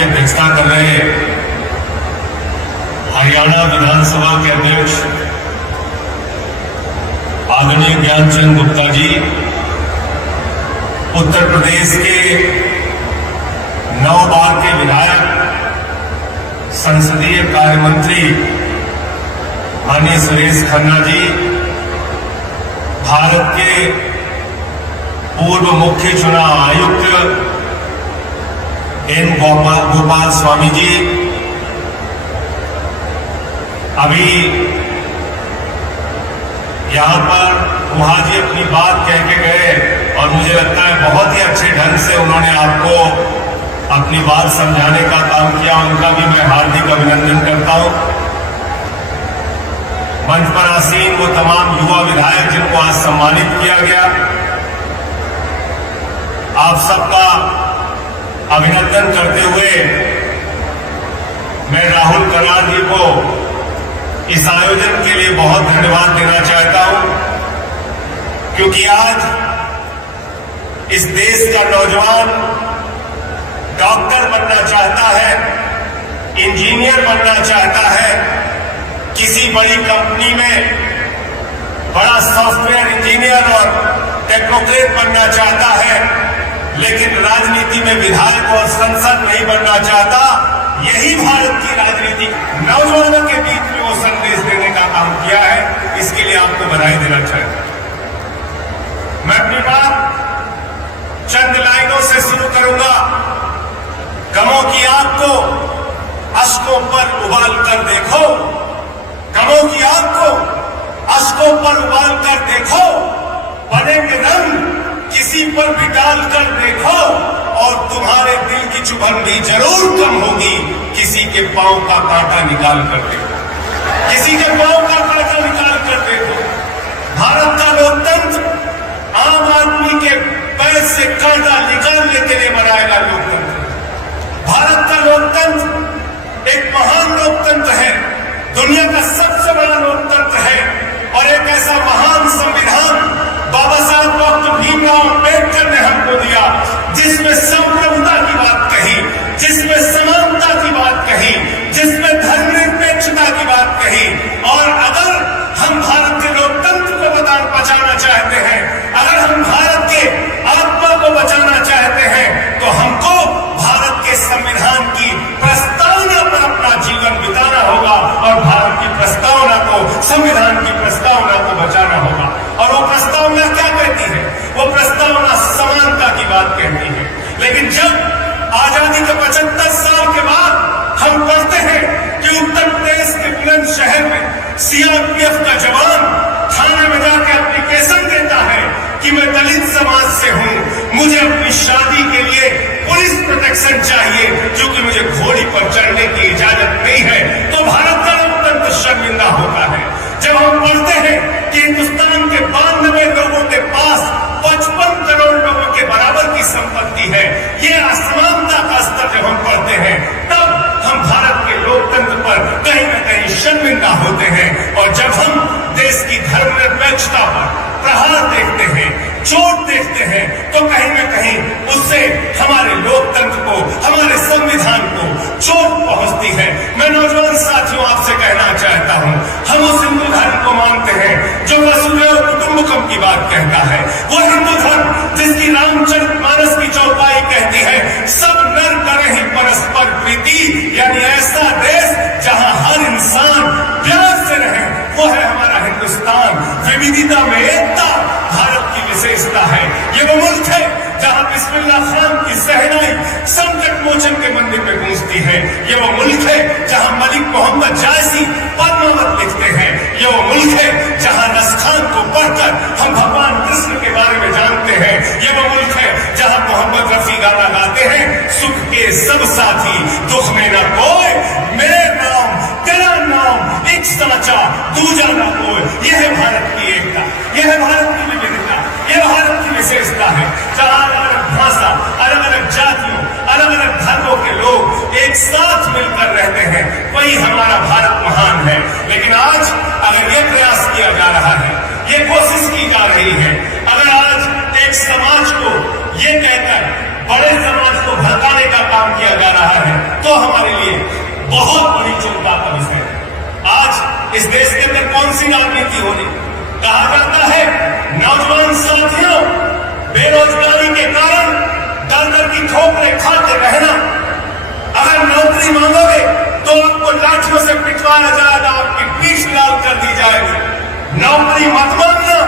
की अध्यक्षता कर रहे हरियाणा विधानसभा के अध्यक्ष आदरणीय ज्ञानचंद गुप्ता जी, उत्तर प्रदेश के 9 बार के विधायक, संसदीय कार्य मंत्री माननीय सुरेश खन्ना जी, भारत के पूर्व मुख्य चुनाव आयुक्त एन गोपाल स्वामी जी, अभी यहां पर गुहा जी अपनी बात कह के गए और मुझे लगता है बहुत ही अच्छे ढंग से उन्होंने आपको अपनी बात समझाने का काम किया। उनका भी मैं हार्दिक अभिनंदन करता हूं। मंच पर आसीन वो तमाम युवा विधायक जिनको आज सम्मानित किया गया, आप सबका अभिनंदन करते हुए मैं राहुल करार जी को इस आयोजन के लिए बहुत धन्यवाद देना चाहता हूं, क्योंकि आज इस देश का नौजवान डॉक्टर बनना चाहता है, इंजीनियर बनना चाहता है, किसी बड़ी कंपनी में बड़ा सॉफ्टवेयर इंजीनियर और टेक्नोक्रेट बनना चाहता है, लेकिन राजनीति में विधायक और संसद नहीं बनना चाहता। यही भारत की राजनीति नौजवानों के बीच में वो संदेश देने का काम किया है। इसके लिए आपको बधाई देना चाहता हूं। मैं अपनी बात चंद लाइनों से शुरू करूंगा। गमों की आग को अश्कों पर उबाल कर देखो, गमों की आग को अश्कों पर उबाल कर देखो, बनेंगे रंग किसी पर भी डाल कर देखो, और तुम्हारे दिल की चुभन भी जरूर कम होगी किसी के पांव का कांटा निकाल कर देखो, किसी के पांव का कांटा निकाल कर देखो। भारत का लोकतंत्र आम आदमी के पैर से कांटा निकालने के लिए बनाएगा लोकतंत्र। भारत का लोकतंत्र एक महान लोकतंत्र है, दुनिया का सबसे बड़ा लोकतंत्र है, और एक ऐसा महान संविधान बाबा साहब डॉक्टर भीमराव अम्बेडकर ने हमको दिया, जिसमें संप्रभुता की बात कही, जिसमें समानता की बात कही, जिसमें धर्मनिरपेक्षता की बात कही। और अगर हम भारत के लोकतंत्र को बचाना चाहते हैं, अगर हम भारत के आत्मा को बचाना चाहते हैं, तो हमको भारत के संविधान की प्रस्तावना पर अपना जीवन बिताना होगा, और भारत की प्रस्तावना को, संविधान की प्रस्तावना को बचाना होगा। और वो प्रस्तावना क्या कहती है? वो प्रस्तावना समानता की बात कहती है। लेकिन जब आजादी के 75 साल के बाद हम पढ़ते हैं कि उत्तर प्रदेश के बुलंदशहर में सीआरपीएफ का जवान थाने में जाकर एप्लीकेशन देता है कि मैं दलित समाज से हूं, मुझे अपनी शादी के लिए पुलिस प्रोटेक्शन चाहिए क्योंकि मुझे घोड़ी पर चढ़ने की इजाजत नहीं है, तो भारत का लोकतंत्र शर्मिंदा होता है। जब हम पढ़ते हैं कि हिंदुस्तान के 92 लोगों के पास 55 करोड़ लोगों के बराबर की संपत्ति है, ये असमानता का स्तर जब हम पढ़ते हैं, तब हम भारत के लोकतंत्र पर कहीं न कहीं शर्मिंदा होते हैं। और जब हम देश की धर्मनिरपेक्षता पर प्रहार देखते हैं, चोट देखते हैं, तो कहीं न कहीं उससे हमारे लोकतंत्र को, हमारे संविधान को चोट पहुंचती है। मैं नौजवान साथियों आपसे कहना चाहता हूं, हम उस हिंदू धर्म को मानते हैं जो वसुधैव कुटुंबकम की बात कहता है, वो हिंदू धर्म जिसकी रामचरितमानस की चौपाई कहती है सब नर करें ही परस्पर प्रीति, यानी ऐसा देश जहां हर इंसान प्यार से रहे, वो है हमारा हिंदुस्तान। विविधता में एकता भारत की विशेषता है। ये वो मुल्क है जहां बिस्मिल्लाह खान की सहनाई संकट मोचन के मंदिर में गूंजती है। ये वो मुल्क है जहां मलिक मोहम्मद जायसी पद्मावत लिखते हैं। ये वो मुल्क है जहां नसखान को पढ़कर हम भगवान कृष्ण के बारे में जानते हैं। ये वो मुल्क है जहां मोहम्मद रफी गाना गाते हैं, सुख के सब साथी दुख में न कोई, मेरे नाम तेरा नाम एक साचा दूजा न कोई। यह है भारत की एकता, यह है भारत की विविधता, यह भारत की विशेषता है, जहां अलग अलग भाषा, अलग अलग जातियों, अलग अलग धर्मों के लोग एक साथ मिलकर रहते हैं। वही हमारा भारत महान है। लेकिन आज अगर ये प्रयास किया जा रहा है, ये कोशिश की जा रही है, अगर आज एक समाज को ये कहकर बड़े समाज को भड़काने का काम किया जा रहा है कौन सी राजनीति हो रही। कहा जाता है नौजवान साथियों, बेरोजगारी के कारण दर दर की ठोकरें खाते रहना। अगर नौकरी मांगोगे तो आपको लाठियों से पिटवाया जाएगा, आपकी पीठ लाल कर दी जाएगी। नौकरी मत मांगना,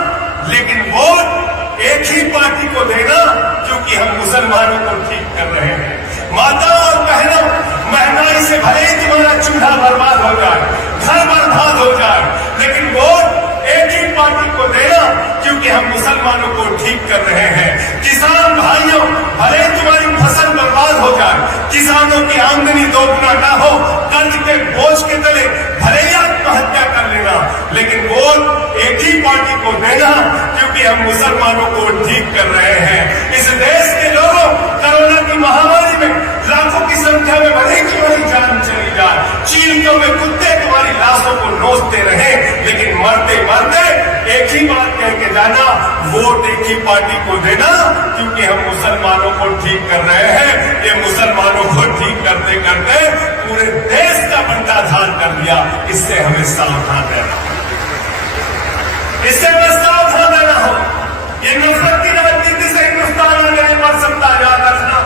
लेकिन वोट एक ही पार्टी को देना, क्योंकि हम मुसलमानों को ठीक कर रहे हैं। माता और बहनों, महंगाई से भले ही तुम्हारा चूल्हा बर्बाद हो जाए, घर बर्बाद हो जाए, लेकिन वोट एक ही पार्टी को देना, क्योंकि हम मुसलमानों को ठीक कर रहे हैं। किसान भाइयों, भले ही तुम्हारी फसल बर्बाद हो जाए, किसानों की आमदनी दोगुना ना हो, कर्ज के बोझ के तले भले ही आत्महत्या कर लेना, लेकिन वोट एक ही पार्टी को देना, क्योंकि हम मुसलमानों को ठीक कर रहे हैं। इस देश के लोगों, कोरोना की महामारी में लाखों की संख्या में भले ही तुम्हारी जान चली जाए, चीलकों में कुत्ते तुम्हारी लाशों को नोचते रहे, लेकिन मरते मरते एक ही बात कह के जाना, वोट एक ही पार्टी को देना, क्योंकि हम मुसलमानों को ठीक कर रहे हैं। ये मुसलमानों को ठीक करते करते पूरे देश का बंटाधार कर दिया। इससे हमें सावधान रहना, इससे हमें सावधान रहना हो। ये नफरत की राजनीति से हिंदुस्तान आगे नहीं बढ़ सकता, याद रखना।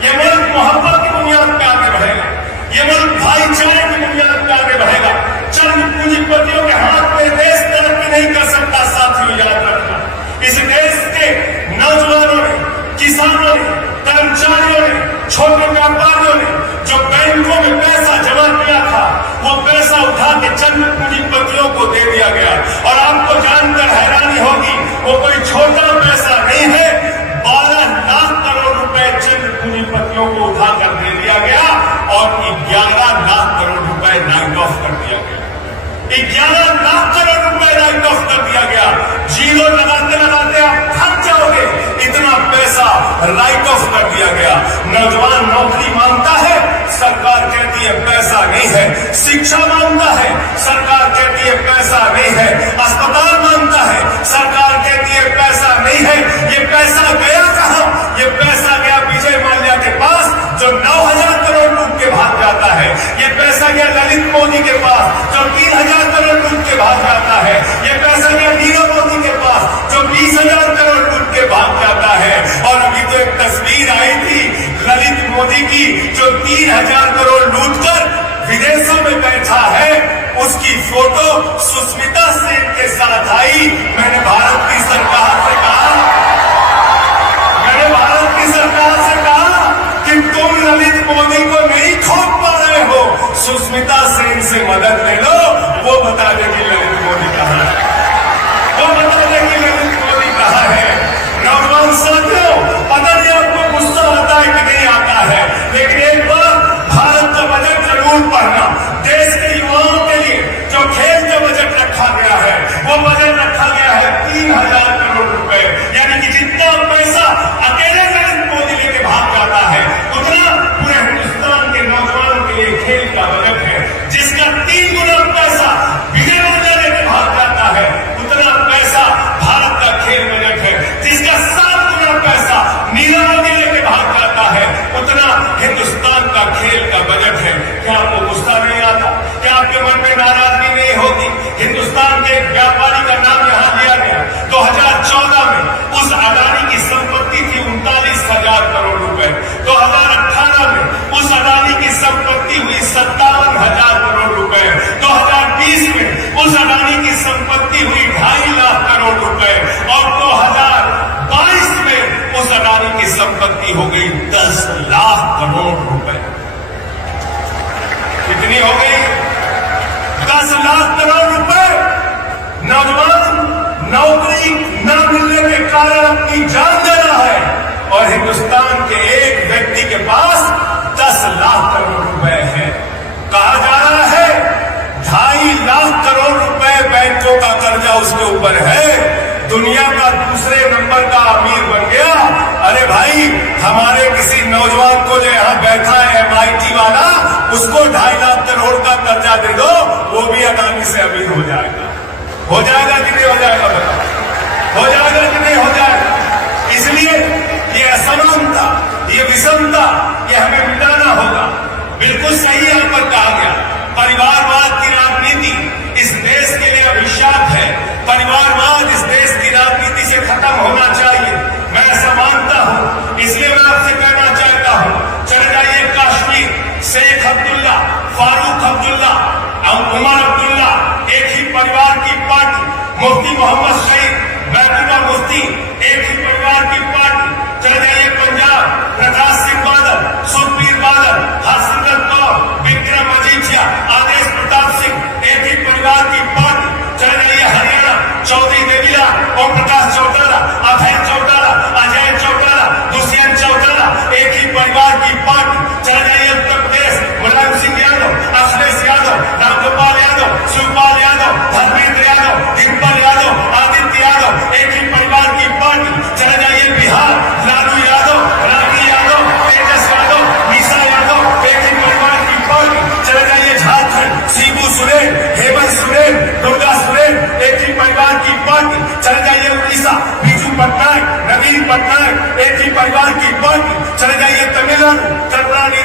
ये मुल्क मोहब्बत की बुनियाद पे आगे बढ़ेगा, ये मुल्क भाईचारे की बुनियाद पे आगे बढ़ेगा। चंद पूंजीपतियों के हाथ में देश तरक्की नहीं कर सकता, साथियों याद रखना। इस देश के नौजवानों ने, किसानों ने, कर्मचारियों ने, छोटे व्यापारियों ने जो बैंकों में पैसा जमा किया था, वो पैसा उठा के चंद पूंजीपतियों को दे दिया गया। और आपको जानकर हैरानी होगी, वो कोई छोटा पैसा नहीं है, 12 लाख करोड़ रुपए चंद पूंजीपतियों को उठाकर दे दिया गया और 11 लाख करोड़ रुपए राइट ऑफ कर दिया गया। 11 लाख करोड़ रुपए राइट ऑफ कर दिया गया। जीरो लगाते लगाते आप थक जाओगे, इतना पैसा राइट ऑफ कर दिया गया। नौजवान नौकरी मांगता है, सरकार कहती है पैसा नहीं है। शिक्षा मांगता है, सरकार कहती है पैसा नहीं है। अस्पताल मांगता है, सरकार कहती है पैसा नहीं है। ये पैसा गया कहां? ये पैसा गया विजय माल्या के पास, जो 9,000 करोड़ लूट के भाग जाता है। ये पैसा गया ललित मोदी के पास, जो 3,000 करोड़ लूट के भाग जाता है। ये पैसा गया नीरव मोदी के पास, जो 20,000 करोड़ लूट के भाग जाता है। और अभी तो एक तस्वीर आई थी ललित मोदी की, जो 3,000 करोड़ लूट कर विदेशों में बैठा है, उसकी फोटो सुष्मिता सेन के साथ आई। मैंने भारत की सरकार से कहा, कि तुम ललित मोदी को नहीं खोज पा रहे हो, सुष्मिता सेन से मदद ले लो, वो बता देगी ललित मोदी कहां है, वो बता देगी ललित मोदी कहां है। नौजवान साथियों, पता नहीं आपको गुस्सा आता है कि नहीं आता है, लेकिन एक बार भारत का बजट जरूर पढ़ना। देश के युवाओं के लिए जो खेल का बजट रखा गया है, वो बजट रखा गया है 3,000 करोड़ रुपए, यानी कि जितना पैसा अकेले ललित मोदी लेके भाग जाता है, उतना पूरे हिंदुस्तान के नौजवानों के लिए खेल का बजट है। जिसका 3 गुना पैसा विजय माल्या लेके भाग जाता है, उतना पैसा भारत का खेल बजट है। जिसका 7 गुना पैसा नीरव मोदी लेके भाग जाता है, उतना हिंदुस्तान का खेल का बजट है। क्या आपको गुस्सा नहीं आता? क्या आपके मन में नाराजगी नहीं होती? हिंदुस्तान के एक व्यापारी का नाम यहां लिया गया। 2014 में उस अडानी की संपत्ति थी 39,000 करोड़ रुपए। 2018 में उस अडानी की संपत्ति हुई 57,000 करोड़ रुपए। 2020 में उस अडानी की संपत्ति हुई 2.5 लाख करोड़ रुपए। और 2022 में उस अडानी की संपत्ति हो गई 10 लाख करोड़ रुपए। कितनी हो गई? 10 लाख करोड़ रुपए। नौजवान नौकरी न मिलने के कारण अपनी जान दे रहा है, और हिंदुस्तान के एक व्यक्ति के पास 10 लाख करोड़ रुपए है। कहा जा रहा है 2.5 लाख करोड़ रुपए बैंकों का कर्जा उसके ऊपर है। दुनिया का दूसरे नंबर का अमीर बन गया। अरे भाई, हमारे किसी नौजवान को जो यहां बैठा है MIT वाला, उसको 2.5 लाख करोड़ का कर्जा दे दो, वो भी अडानी से अमीर हो जाएगा। हो जाएगा कि नहीं हो जाएगा? बताओ, हो जाएगा कि नहीं हो जाएगा? इसलिए ये असमानता, ये विषमता, ये हमें मिटाना होगा। बिल्कुल सही यहां पर कहा गया, परिवारवाद की राजनीति इस देश के लिए अभिशाप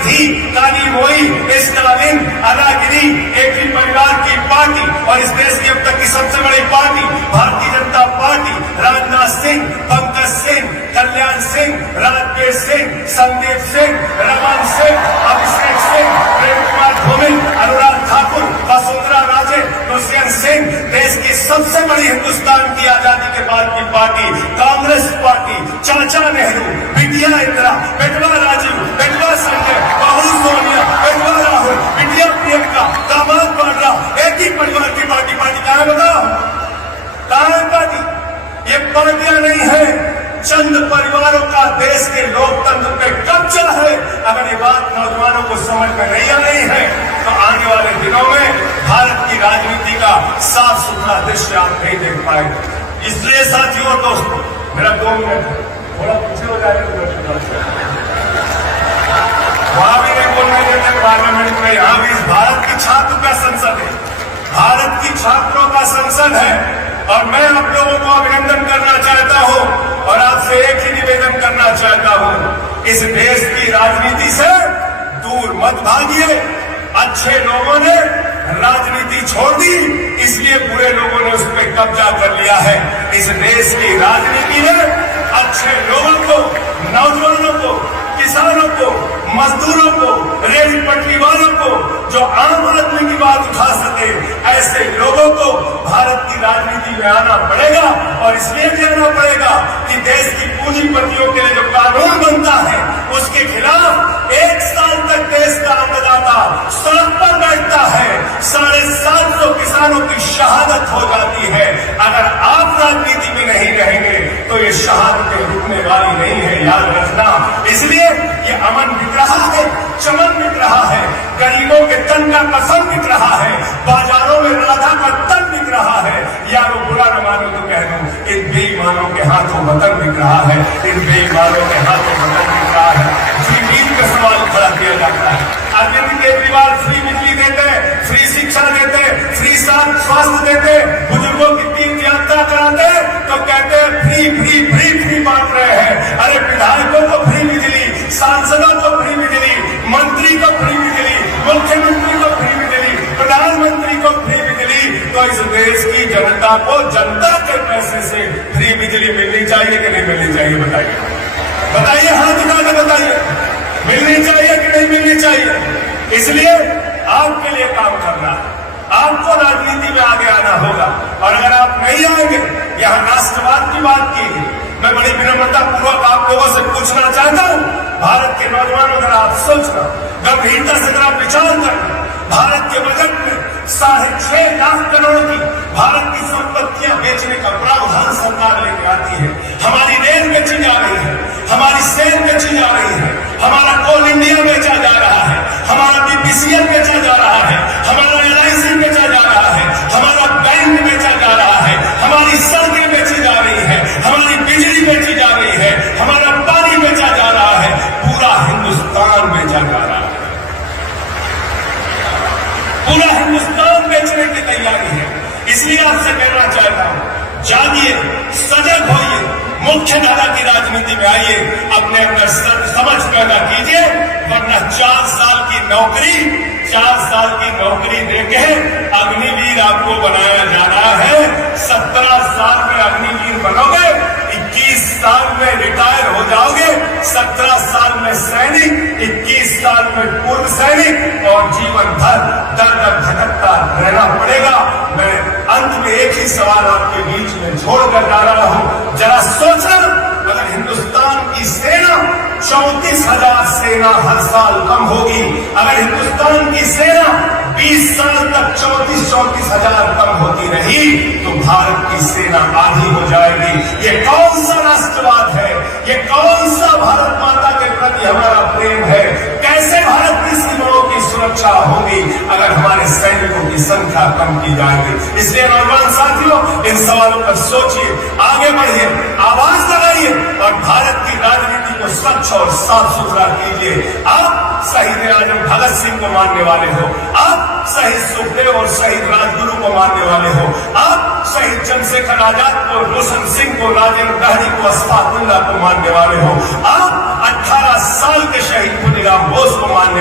गांधी, काली मोई, स्टालिन, अनागिरी, एक ही परिवार की पार्टी और इस देश की अब तक की सबसे बड़ी पार्टी भारतीय जनता पार्टी, राजनाथ सिंह, पंकज सिंह, कल्याण सिंह, राजवीर सिंह, संदीप सिंह, रमन सिंह, अभिषेक सिंह, प्रेम कुमार धूमिल, अनुराग ठाकुर, वसुंधरा राजे, दुष्यंत सिंह, देश की सबसे बड़ी हिंदुस्तान की आजादी के बाद की पार्टी कांग्रेस पार्टी, चाचा नेहरू, बिटिया इंदिरा, बेटवा राजीव, बेटवा संजय, बहू सोनिया, बेटवा राहुल, बिटिया प्रियंका, दामाद वाड्रा, एक ही परिवार की पार्टी कहाँ है बताओ? कहाँ है पार्टी? ये पार्टियां नहीं है, चंद परिवारों का देश के लोकतंत्र पे कब्जा है। अगर ये बात नौजवानों को समझ में नहीं आ रही है तो आने वाले दिनों में भारत की राजनीति का साफ सुथरा दृश्य आप नहीं देख पाएंगे। इसलिए साथियों और दोस्तों, मेरा 2 मिनट थोड़ा पीछे हो जाएगा, वहां भी नहीं बोलने देते पार्लियामेंट में, यहां भी भारत की छात्र का संसद है, भारत की छात्रों का संसद है और मैं आप लोगों को अभिनंदन करना चाहता हूं और आपसे एक ही निवेदन करना चाहता हूं, इस देश की राजनीति से दूर मत भागिए। अच्छे लोगों ने राजनीति छोड़ दी, इसलिए बुरे लोगों ने उस पर कब्जा कर लिया है। इस देश की राजनीति में अच्छे लोगों को, नौजवानों को, किसानों को, मजदूरों को, रेल पटरी वालों को, जो आम आदमी की बात उठा सके, ऐसे लोगों को भारत की राजनीति में आना पड़ेगा और इसलिए भी आना पड़ेगा कि देश की पूंजीपतियों के लिए जो कानून बनता है उसके खिलाफ 1 साल तक देश का अन्नदाता सड़क पर बैठता है, 750 किसानों की शहादत हो जाती है। अगर आप राजनीति में नहीं रहेंगे तो ये शहादतें रुकने वाली नहीं है, याद रखना। इसलिए ये अमन बिक रहा है, चमन बिक रहा है, गरीबों के तन का कसम बिक रहा है, बाजारों में राधा का तन बिक रहा है। यारो बुरा न मानो तो कह दूं, इन बेईमानों के हाथों वतन बिक रहा है, इन बेईमानों के हाथों वतन बिक रहा है। जीवन का सवाल खड़ा किया जाता है। अरविंद केजरीवाल फ्री बिजली देते, फ्री शिक्षा देते, फ्री स्वास्थ्य देते, बुजुर्गों की तीर्थ यात्रा कराते तो कहते हैं फ्री फ्री फ्री फ्री बांट रहे हैं। अरे विधायकों को फ्री बिजली, सांसदों को फ्री बिजली, मंत्री को फ्री बिजली, मुख्यमंत्री को फ्री बिजली, प्रधानमंत्री को फ्री बिजली, तो इस देश की जनता को जनता के पैसे से फ्री बिजली मिलनी चाहिए कि नहीं मिलनी चाहिए? बताइए, बताइए, हाथ उठा के बताइए, मिलनी चाहिए कि नहीं मिलनी चाहिए? इसलिए आपके लिए काम करना है, आपको राजनीति में आगे आना होगा और अगर आप नहीं आएंगे, यहाँ राष्ट्रवाद की बात की गई, मैं बड़ी विनम्रता पूर्वक आप लोगों से पूछना चाहता हूं, भारत के नौजवानों अगर आप सोचना, गंभीरता से अगर आप विचार करना, भारत के बजट में 6.5 लाख करोड़ की भारत की संपत्तियां बेचने का प्रावधान सरकार लेके आती है। हमारी रेल बेची जा रही है, हमारी सेल बेची जा रही है, हमारा कोल इंडिया बेचा जा रहा है, हमारा बीपीसीएल बेचा जा रहा है, हमारा LIC बेचा जा रहा है, हमारा बैंक बेचा जा रहा है, हमारी सड़कें बेची जा रही है, हमारी बिजली बेची जा रही है, हमारा पानी बेचा जा रहा है, पूरा हिंदुस्तान बेचा जा रहा है, पूरा हिंदुस्तान बेचने की तैयारी है। इसलिए आपसे कहना चाहता हूं, जागिए, सजग होइए, मुख्य धारा की राजनीति में आइए, अपने अंदर समझ पैदा कीजिए, वरना 4 साल की नौकरी देके अग्निवीर आपको बनाया जा रहा है। 17 साल में अग्निवीर बनोगे, 21 साल में रिटायर हो जाओगे, 17 साल में सैनिक, 21 साल में पूर्व सैनिक और जीवन भर दर दर भटकता रहना पड़ेगा। मैं अंत में एक ही सवाल आपके बीच में छोड़कर जा रहा हूं, जरा सोचना, अगर हिंदुस्तान की सेना 34,000 सेना हर साल कम होगी, अगर हिंदुस्तान की सेना 20 साल तक 34,000 कम होती रही तो भारत की सेना आधी हो जाएगी। ये कौन सा राष्ट्रवाद है? ये कौन सा भारत माता के प्रति हमारा प्रेम है? कैसे भारत की सीमाओं की सुरक्षा होगी अगर हमारे सैनिकों की संख्या कम की जाएगी? इसलिए नौजवान साथियों, इन सवालों पर सोचिए, आगे बढ़िए, आवाज लगाइए और भारत की राजनीति को स्वच्छ और साफ सुथरा कीजिए। आप शहीद आजम भगत सिंह को मानने वाले हो, आप शहीद सुखदेव और शहीद राजगुरु को मानने वाले हो, आप शहीद चंद्रशेखर आजाद को, रोशन सिंह को, राजेंद्र दहरी को, अशफाकुल्लाह को मानने वाले हो, आप 18 साल के शहीद खुदीराम बोस को मानने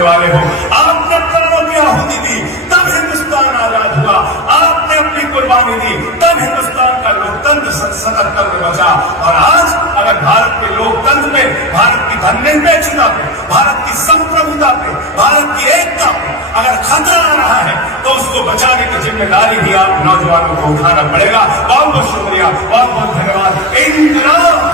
1977 में बचा। और आज अगर भारत के लोकतंत्र पे, भारत की धर्मनिरपेक्षता पे, भारत की संप्रभुता पे, भारत की एकता पे अगर खतरा आ रहा है तो उसको बचाने की जिम्मेदारी भी आप नौजवानों को उठाना पड़ेगा। बहुत बहुत शुक्रिया, बहुत बहुत धन्यवाद। इंकलाब